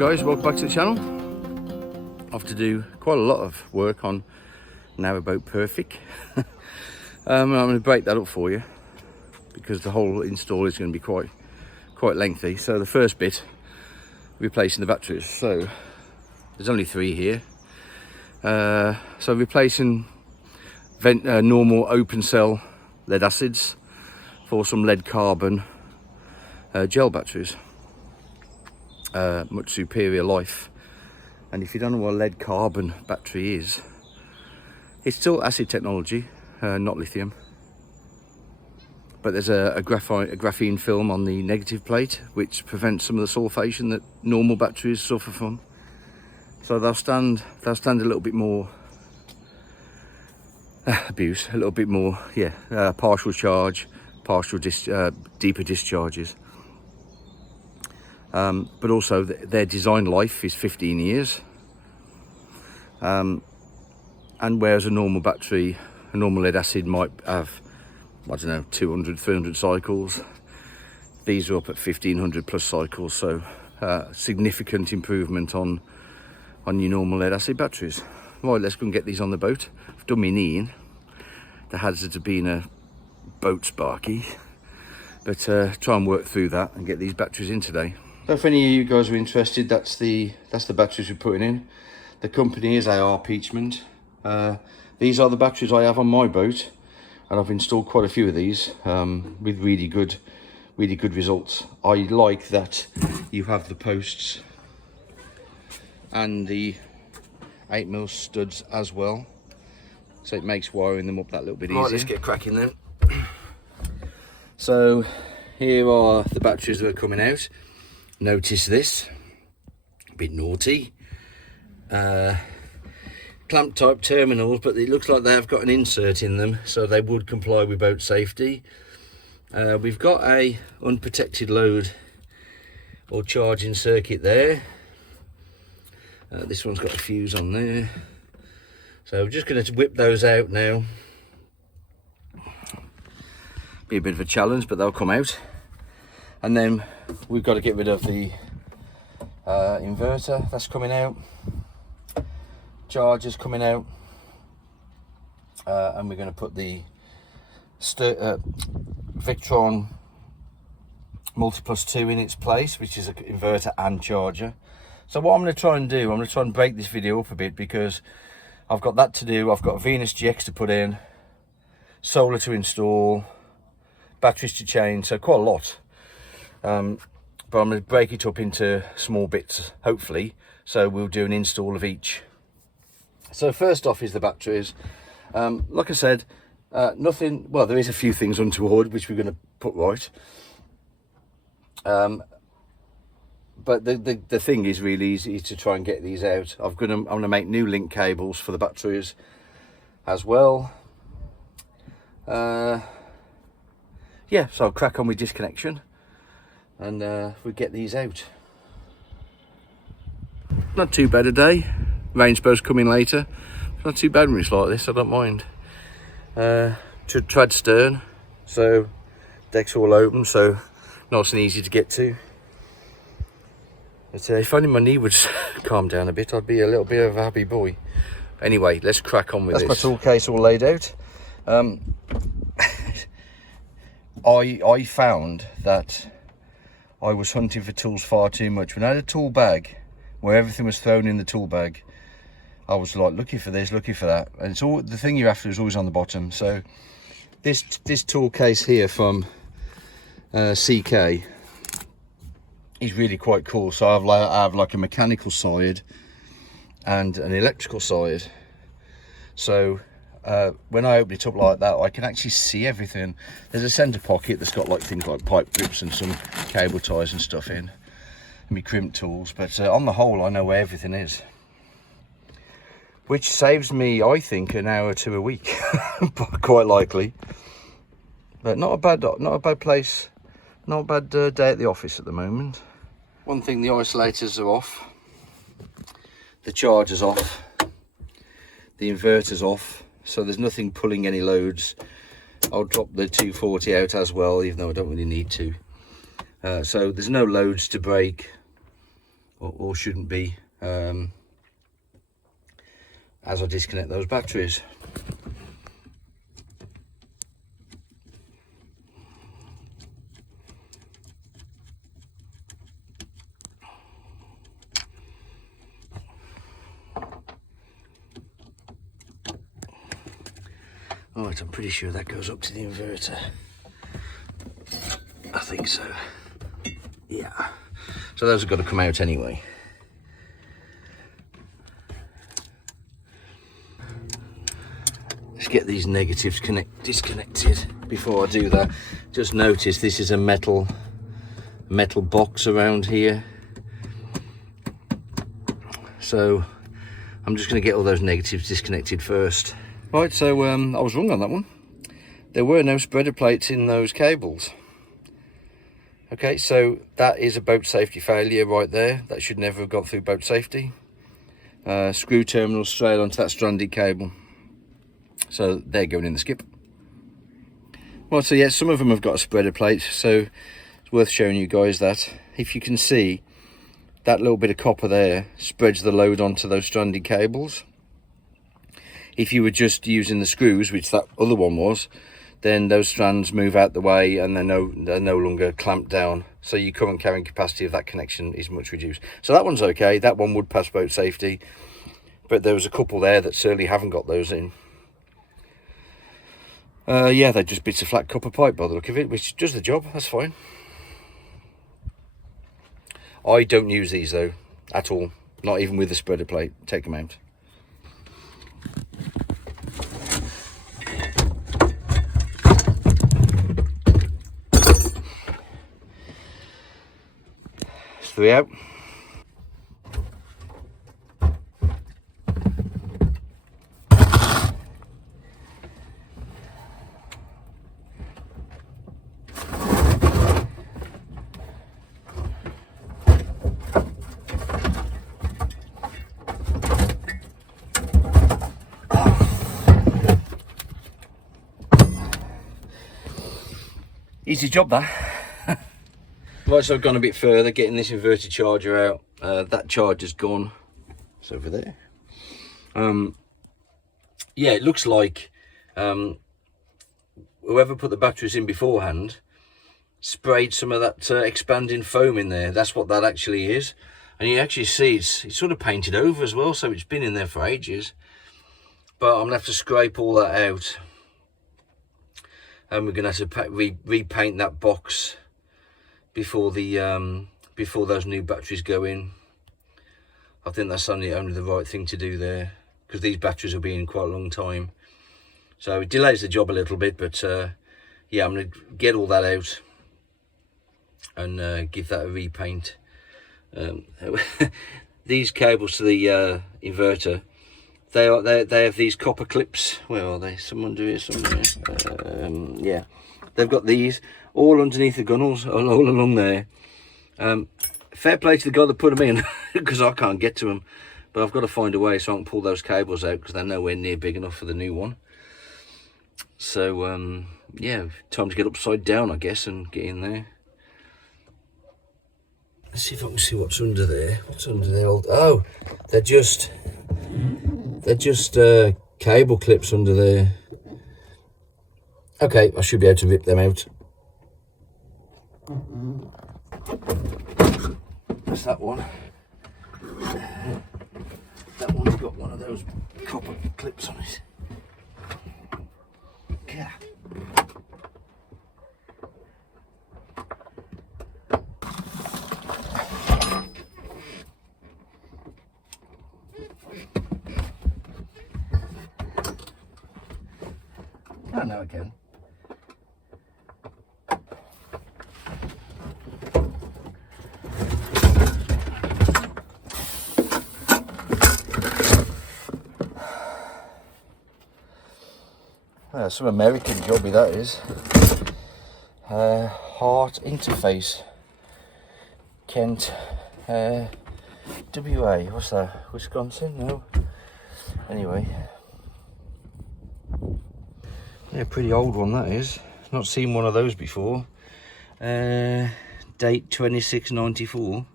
guys, welcome back to the channel. I have to do quite a lot of work on Narrowboat Perfik. I'm going to break that up for you because the whole install is going to be quite lengthy. So the first bit, replacing the batteries. So there's only 3 here. So replacing normal open cell lead acids for some lead carbon gel batteries. Much superior life. And if you don't know what a lead carbon battery is, it's still acid technology, not lithium, but there's a graphene film on the negative plate which prevents some of the sulfation that normal batteries suffer from. So they'll stand a little bit more abuse, a little bit more, partial charge, deeper discharges. But also their design life is 15 years. And whereas a normal battery, a normal lead acid might have, I don't know, 200, 300 cycles, these are up at 1500 plus cycles. So significant improvement on your normal lead acid batteries. Right, let's go and get these on the boat. I've done my knee in. The hazards of being a boat sparky, but try and work through that and get these batteries in today. So if any of you guys are interested, that's the batteries we're putting in. The company is AR Peachment. These are the batteries I have on my boat, and I've installed quite a few of these with really good results. I like that you have the posts and the 8mm studs as well, so it makes wiring them up that little bit easier. Right, let's get cracking then. So here are the batteries that are coming out. Notice this, a bit naughty, clamp type terminals, but it looks like they have got an insert in them, so they would comply with boat safety. We've got a unprotected load or charging circuit there. This one's got a fuse on there, so we're just going to whip those out now. Be a bit of a challenge, but they'll come out. And then we've got to get rid of the inverter, that's coming out, charger's coming out, and we're going to put the Victron Multiplus 2 in its place, which is an inverter and charger. So what I'm going to try and do, I'm going to try and break this video up a bit, because I've got that to do. I've got Venus GX to put in, solar to install, batteries to change, so quite a lot. But I'm going to break it up into small bits, hopefully, so we'll do an install of each. So first off is the batteries. Like I said, nothing, well, there is a few things untoward which we're going to put right. But the thing is really easy to try and get these out. I'm going to make new link cables for the batteries as well. Yeah, so I'll crack on with disconnection. And we get these out. Not too bad a day. Rain's supposed to come in later. It's not too bad when it's like this, I don't mind. Trad stern, so deck's all open, so nice and easy to get to. But if only my knee would calm down a bit, I'd be a little bit of a happy boy. Anyway, let's crack on with this. That's my tool case all laid out. I found that I was hunting for tools far too much. When I had a tool bag where everything was thrown in the tool bag, I was like looking for this, looking for that, and it's all the thing you're after is always on the bottom. So this tool case here from CK is really quite cool. So I have like a mechanical side and an electrical side. So when I open it up like that, I can actually see everything. There's a center pocket that's got like things like pipe grips and some cable ties and stuff in, and my crimp tools, but on the whole I know where everything is, which saves me, I think, an hour to a week. Quite likely. But not a bad place, not a bad day at the office at the moment. One thing, the isolators are off, the charger's off, the inverter's off, so there's nothing pulling any loads. I'll drop the 240 out as well, even though I don't really need to. So there's no loads to break. or shouldn't be, as I disconnect those batteries. Alright, I'm pretty sure that goes up to the inverter. I think so. Yeah. So those have got to come out anyway. Let's get these negatives disconnected before I do that. Just notice this is a metal box around here. So I'm just going to get all those negatives disconnected first. Right, so I was wrong on that one. There were no spreader plates in those cables. Okay, so that is a boat safety failure right there. That should never have got through boat safety. Screw terminal straight onto that stranded cable. So they're going in the skip. Well, so yeah, some of them have got a spreader plate, so it's worth showing you guys that. If you can see, that little bit of copper there spreads the load onto those stranded cables. If you were just using the screws, which that other one was, then those strands move out the way and they're no longer clamped down. So your current carrying capacity of that connection is much reduced. So that one's okay. That one would pass boat safety. But there was a couple there that certainly haven't got those in. Yeah, they're just bits of flat copper pipe by the look of it, which does the job. That's fine. I don't use these though, at all. Not even with the spreader plate. Take them out. Three out. Easy job that. Right, so I've gone a bit further, getting this inverter charger out. That charger's gone. It's over there. Yeah, it looks like whoever put the batteries in beforehand sprayed some of that expanding foam in there. That's what that actually is. And you actually see it's sort of painted over as well, so it's been in there for ages. But I'm gonna have to scrape all that out, and we're gonna have to repaint that box before the before those new batteries go in. I think that's only the right thing to do there, because these batteries will be in quite a long time. So it delays the job a little bit, but yeah, I'm going to get all that out and give that a repaint. These cables to the inverter, they have these copper clips. Where are they? Someone do it somewhere. Yeah, they've got these all underneath the gunnels, all along there. Fair play to the guy that put them in, because I can't get to them. But I've got to find a way so I can pull those cables out, because they're nowhere near big enough for the new one. So yeah, time to get upside down, I guess, and get in there. Let's see if I can see what's under there. What's under there? Oh, they're just cable clips under there. Okay, I should be able to rip them out. That's that one. That one's got one of those copper clips on it. Yeah. Oh, no, I can. Some American jobby that is. Heart interface. Kent. WA. What's that? Wisconsin? No. Anyway. Yeah, pretty old one that is. Not seen one of those before. Date 2694.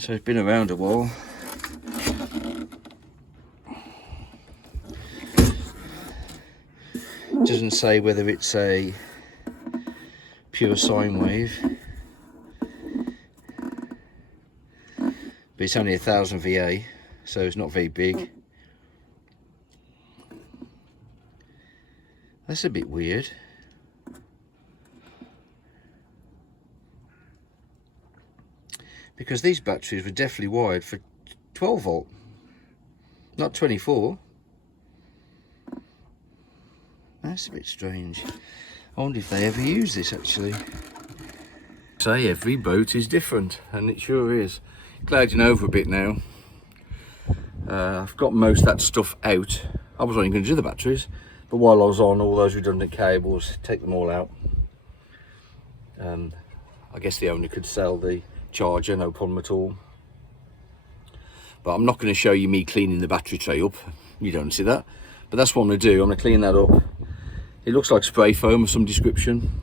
So it's been around a while. It doesn't say whether it's a pure sine wave, but it's only 1000 VA, so it's not very big. That's a bit weird. Because these batteries were definitely wired for 12 volt, not 24. That's a bit strange. I wonder if they ever use this actually. Say every boat is different, and it sure is. Clouding over a bit now. I've got most of that stuff out. I was only going to do the batteries, but while I was on all those redundant cables, take them all out. I guess the owner could sell the charger, no problem at all. But I'm not going to show you me cleaning the battery tray up. You don't see that. But that's what I'm going to do. I'm going to clean that up. It looks like spray foam of some description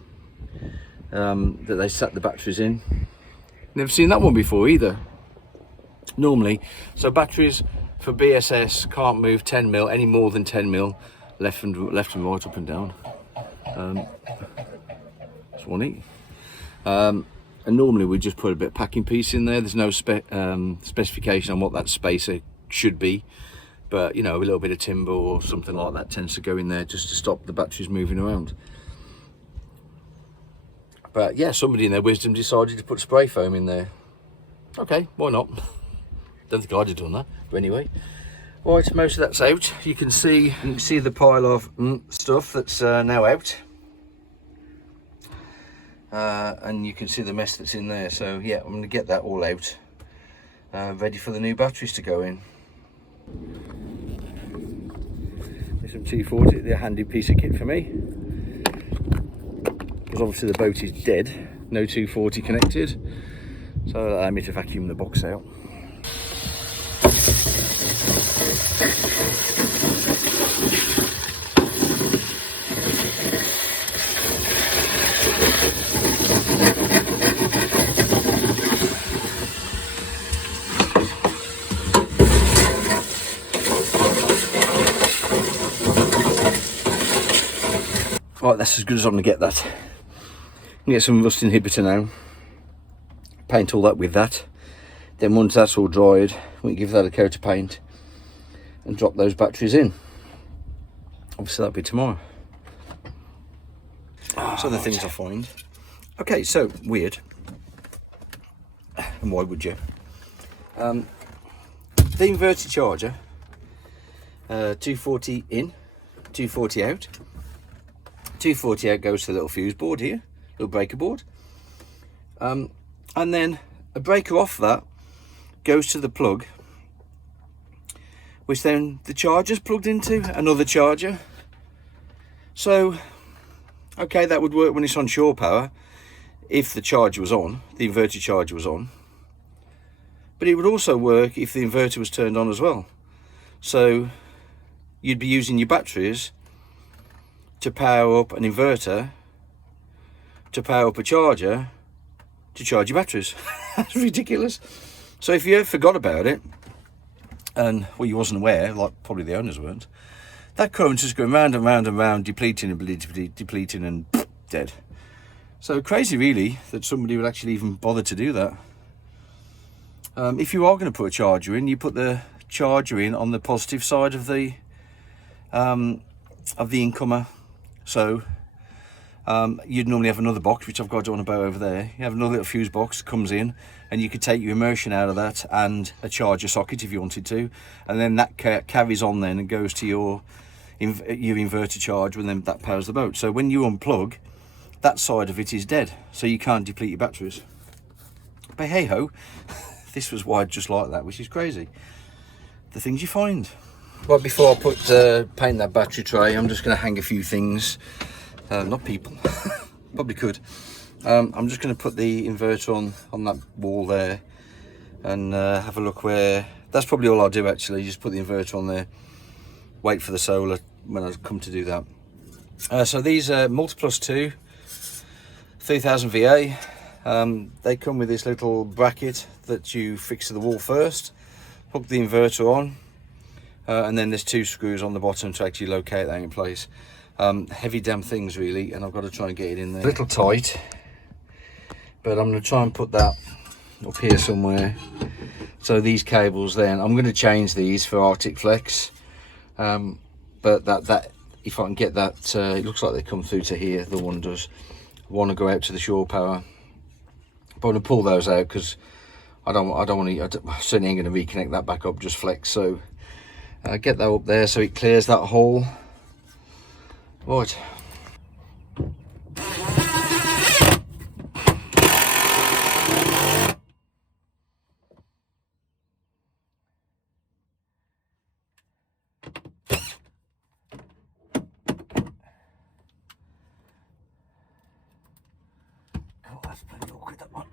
that they set the batteries in. Never seen that one before either. Normally, so batteries for BSS can't move 10 mil, any more than 10 mil, left and right, up and down. That's one neat. And normally we just put a bit of packing piece in there. There's no specification on what that spacer should be, but you know, a little bit of timber or something like that tends to go in there just to stop the batteries moving around. But yeah, somebody in their wisdom decided to put spray foam in there. Okay, why not? Don't think I'd have done that, but anyway. Right, most of that's out. You can see the pile of stuff that's now out. And you can see the mess that's in there. So yeah, I'm going to get that all out, ready for the new batteries to go in. There's some 240, they're a handy piece of kit for me, because obviously the boat is dead, no 240 connected, so that'll allow me to vacuum the box out. Right, that's as good as I'm going to get that. I'm going to get some rust inhibitor now, paint all that with that. Then once that's all dried, we can give that a coat of paint and drop those batteries in. Obviously that'll be tomorrow. So the things I find. Okay, so weird. And why would you? The inverter charger, 240 in, 240 out. 240 out goes to the little fuse board here, little breaker board. And then a breaker off that goes to the plug, which then the charger's plugged into another charger. So, okay, that would work when it's on shore power, if the charger was on, the inverter charger was on. But it would also work if the inverter was turned on as well. So, you'd be using your batteries to power up an inverter, to power up a charger, to charge your batteries. That's ridiculous. So if you ever forgot about it, and well, you wasn't aware, like probably the owners weren't, that current is going round and round and round, depleting and depleting and dead. So crazy really that somebody would actually even bother to do that. If you are going to put a charger in, you put the charger in on the positive side of the incomer. So you'd normally have another box, which I've got on about over there. You have another little fuse box that comes in, and you could take your immersion out of that and a charger socket if you wanted to, and then that carries on then and goes to your inverter charge, and then that powers the boat. So when you unplug, that side of it is dead, so you can't deplete your batteries. But hey ho, this was wired just like that, which is crazy. The things you find. Right, before I paint that battery tray, I'm just going to hang a few things. Not people, probably could. I'm just going to put the inverter on that wall there, and have a look where. That's probably all I'll do actually. Just put the inverter on there. Wait for the solar when I come to do that. So these are Multiplus 2, 3000 VA. They come with this little bracket that you fix to the wall first, hook the inverter on, and then there's 2 screws on the bottom to actually locate that in place. Heavy damn things really, and I've got to try and get it in there. A little tight, but I'm going to try and put that up here somewhere. So these cables then, I'm going to change these for Arctic Flex, but that if I can get that, it looks like they come through to here, the one does. Want to go out to the shore power, but I'm going to pull those out because I certainly ain't going to reconnect that back up, just flex. So get that up there so it clears that hole. Right. Oh, that's pretty awkward, that one.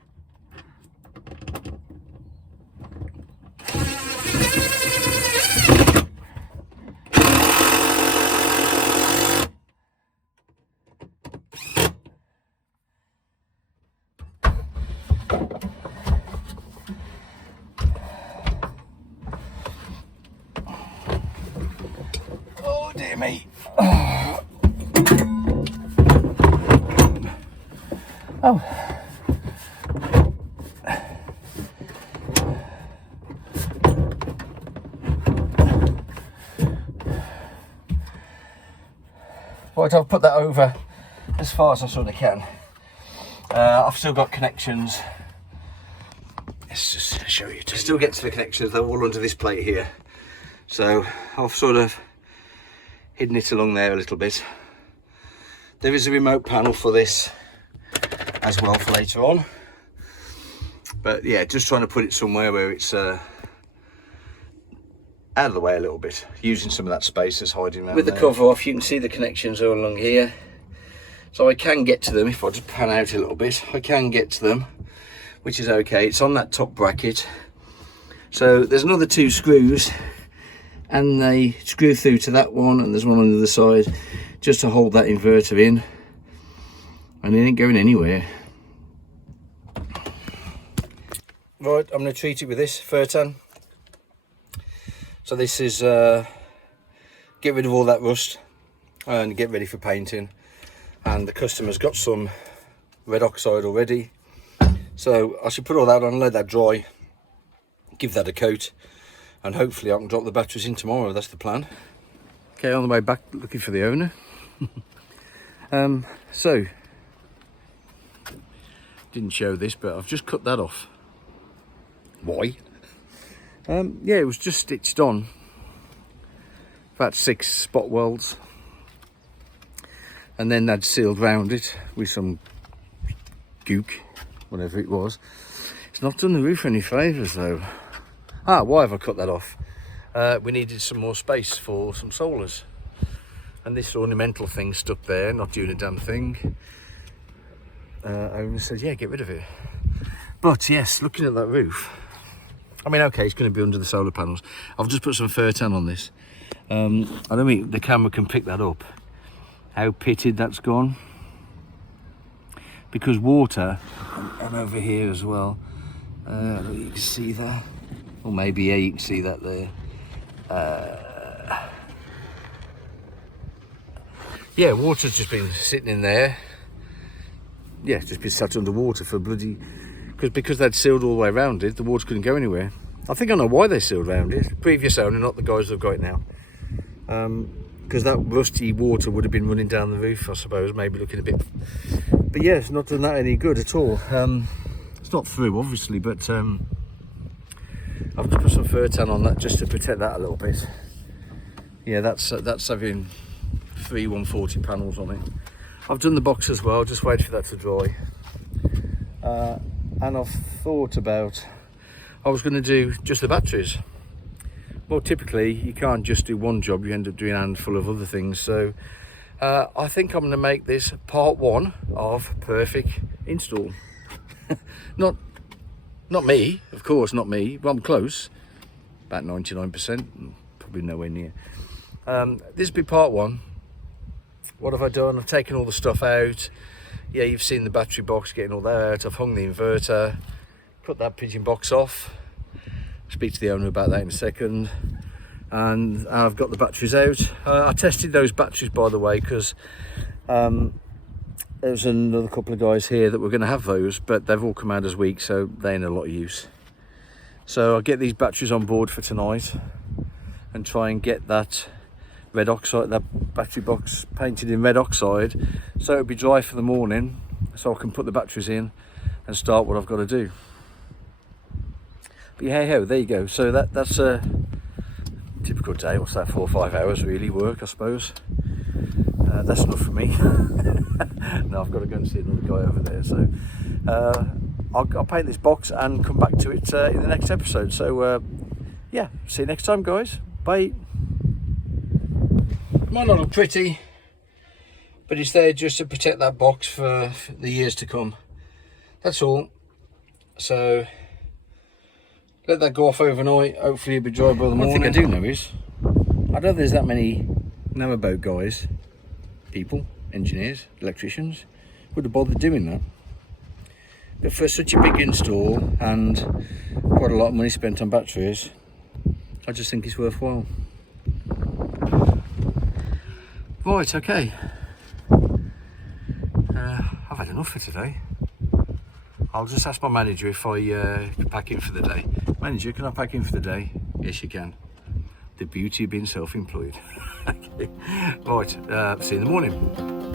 Oh dear me. Oh. Right, I'll put that over as far as I sort of can. I've still got connections. Let's just show you. To still get to the connections, they're all under this plate here. So I've sort of hidden it along there a little bit. There is a remote panel for this as well for later on. But yeah, just trying to put it somewhere where it's out of the way a little bit, using some of that space that's hiding around. With the cover off, you can see the connections are along here. So I can get to them if I just pan out a little bit. I can get to them, which is okay. It's on that top bracket. So there's another 2 screws, and they screw through to that one, and there's one on the other side just to hold that inverter in, and it ain't going anywhere. Right, I'm going to treat it with this Fertan. So this is get rid of all that rust and get ready for painting. And the customer's got some red oxide already, so I should put all that on, let that dry, give that a coat, and hopefully I can drop the batteries in tomorrow. That's the plan. Okay, on the way back looking for the owner. So didn't show this, but I've just cut that off. Why? Yeah, it was just stitched on, about 6 spot welds, and then they'd sealed round it with some gook, whatever it was. It's not done the roof any favours though. Why have I cut that off? We needed some more space for some solars, and this ornamental thing stuck there, not doing a damn thing. Owner said, yeah, get rid of it. But yes, looking at that roof, I mean, okay, it's going to be under the solar panels. I've just put some Fertan on this. I don't think the camera can pick that up, how pitted that's gone. Because water, and over here as well, you can see that. Or maybe, yeah, you can see that there. Yeah, water's just been sitting in there. Yeah, just been sat underwater for bloody... Because they'd sealed all the way around it, the water couldn't go anywhere. I think I know why they sealed around it. Previous owner, not the guys who've got it now. Because that rusty water would have been running down the roof, I suppose, maybe looking a bit... But yeah, it's not done that any good at all. It's not through, obviously, but I've just put some Fertan on that just to protect that a little bit. Yeah, that's having 3 140 panels on it. I've done the box as well, just wait for that to dry. And I've thought about, I was going to do just the batteries. Well, typically you can't just do one job, you end up doing a handful of other things. So I think I'm going to make this part 1 of Perfik install. not me, of course, not me. Well, I'm close, about 99%, probably nowhere near. This will be part 1. What have I done? I've taken all the stuff out, yeah, you've seen the battery box, getting all that out. I've hung the inverter, put that pigeon box off. Speak to the owner about that in a second. And I've got the batteries out. I tested those batteries, by the way, because there's another couple of guys here that were going to have those, but they've all come out as weak, so they ain't a lot of use. So I'll get these batteries on board for tonight and try and get that red oxide, that battery box painted in red oxide, so it'll be dry for the morning, so I can put the batteries in and start what I've got to do. But hey ho, there you go. So that's a typical day. What's that, 4 or 5 hours really work, I suppose. That's enough for me. Now I've got to go and see another guy over there. So I'll paint this box and come back to it in the next episode. So yeah, see you next time, guys. Bye. Might not look pretty, but it's there just to protect that box for the years to come. That's all. So let that go off overnight. Hopefully it'll be dry by the morning. One thing I do know is, I don't know if there's that many narrowboat guys, people, engineers, electricians, would have bothered doing that. But for such a big install and quite a lot of money spent on batteries, I just think it's worthwhile. Right, okay. I've had enough for today. I'll just ask my manager if I can pack in for the day. Manager, can I pack in for the day? Yes, you can. The beauty of being self-employed. Okay. Right, see you in the morning.